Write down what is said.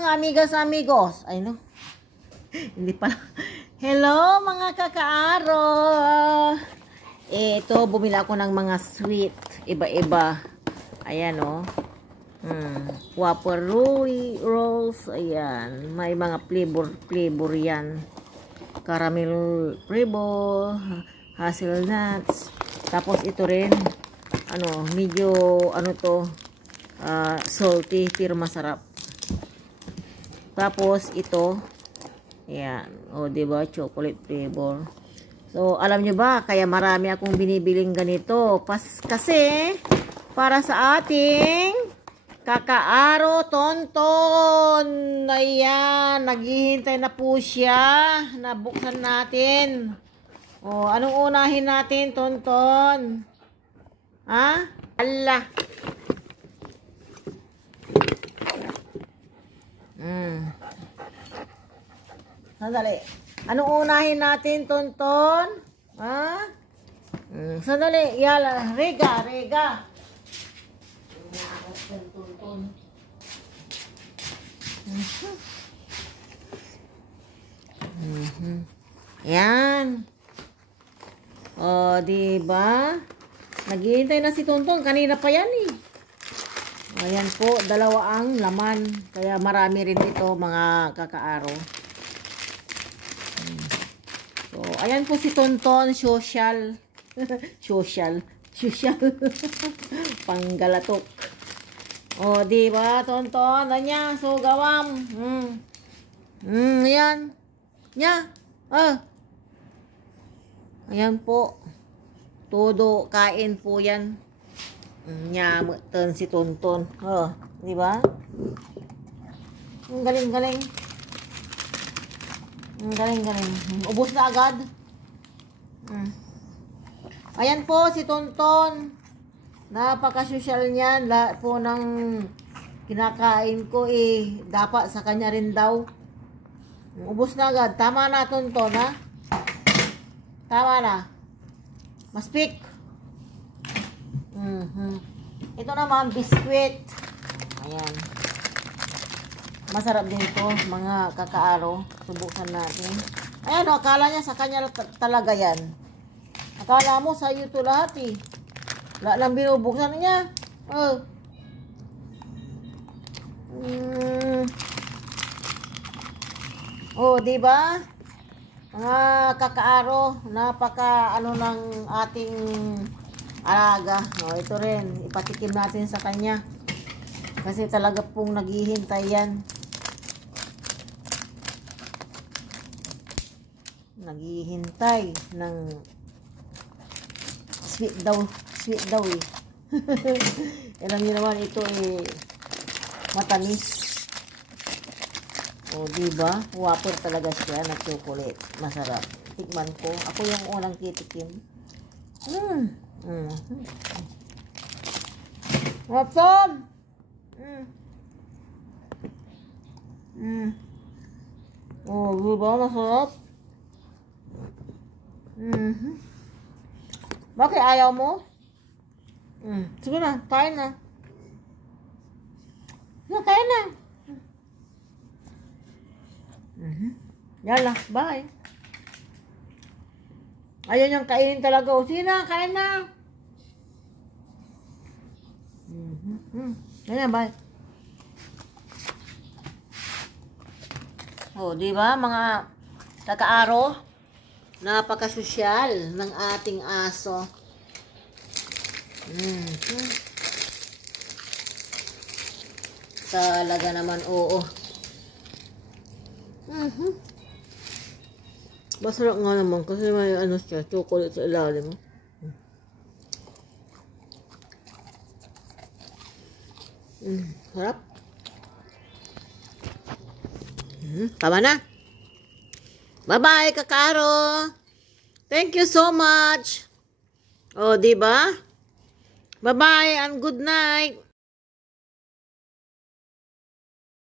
mga amigas amigos. Ay no. Hindi pala. Hello mga kakaaro. Ito, bumili ako ng mga sweet. Iba-iba. Ayan o. Whopper rolls. Ayan. May mga flavor yan. Caramel flavor. Hazelnuts. Tapos ito rin. Medyo salty pero masarap. Tapos ito. Ayan. O, diba? Chocolate flavor. So, alam nyo ba, kaya marami akong binibiling ganito. Kasi, para sa ating kakaaro tonton. Ayan, naghihintay na po siya. Nabuksan natin. O, anong unahin natin, tonton? Ha? Allah. Sandali. Anong unahin natin, tonton? Ha? Sandali. Yala. Rega. Tonton. Yan. O, diba? Naghihintay na si tonton. Kanina pa yan eh. Ayan po. Dalawa ang laman. Kaya marami rin ito, mga kakaaro. So, ayan po si tonton. Social. Panggalatok. O, diba, tonton? Anya, so gawam. Ayan. Nya. Ayan po. Todo kain po yan. Nya, mutan si tonton. Diba? Galing. Galing. Ubus na agad. Ayan po si tonton. Napaka-social niyan. Lahat po ng kinakain ko dapat sa kanya rin daw. Ubus na agad. Tama na, tonton, ha? Tama na. Maspik. Ito naman, biskwit. Ayan. Masarap din ito, mga kakaaro. Subukan natin. Ayan, akala niya sa kanya talaga yan. Akala mo sa iyo ito lahat eh. Wala lang binubuksan niya. Diba? Mga kakaaro, napaka ng ating alaga. Ito rin, ipatikim natin sa kanya. Kasi talaga pong naghihintay yan. Naghihintay ng sweet daw eh. Alam niyo naman ito matamis. O, diba? Whopper talaga siya na chocolate. Masarap. Tikman ko. Ako yung unang titikim. Watson! Diba? Masarap. Bakit ayaw mo? Sige na, kain na. Kain na. Yala, bye. Ayaw niyang kainin talaga. Sige na, kain na. Yan na, bye. Diba, mga kakaaro? Napaka-sosyal ng ating aso. Talaga naman, oo. Masarap nga naman kasi may siya, chocolate sa ilalim. Sarap. Tama na. Bye-bye, kakaro. Thank you so much. Diba? Bye-bye and good night.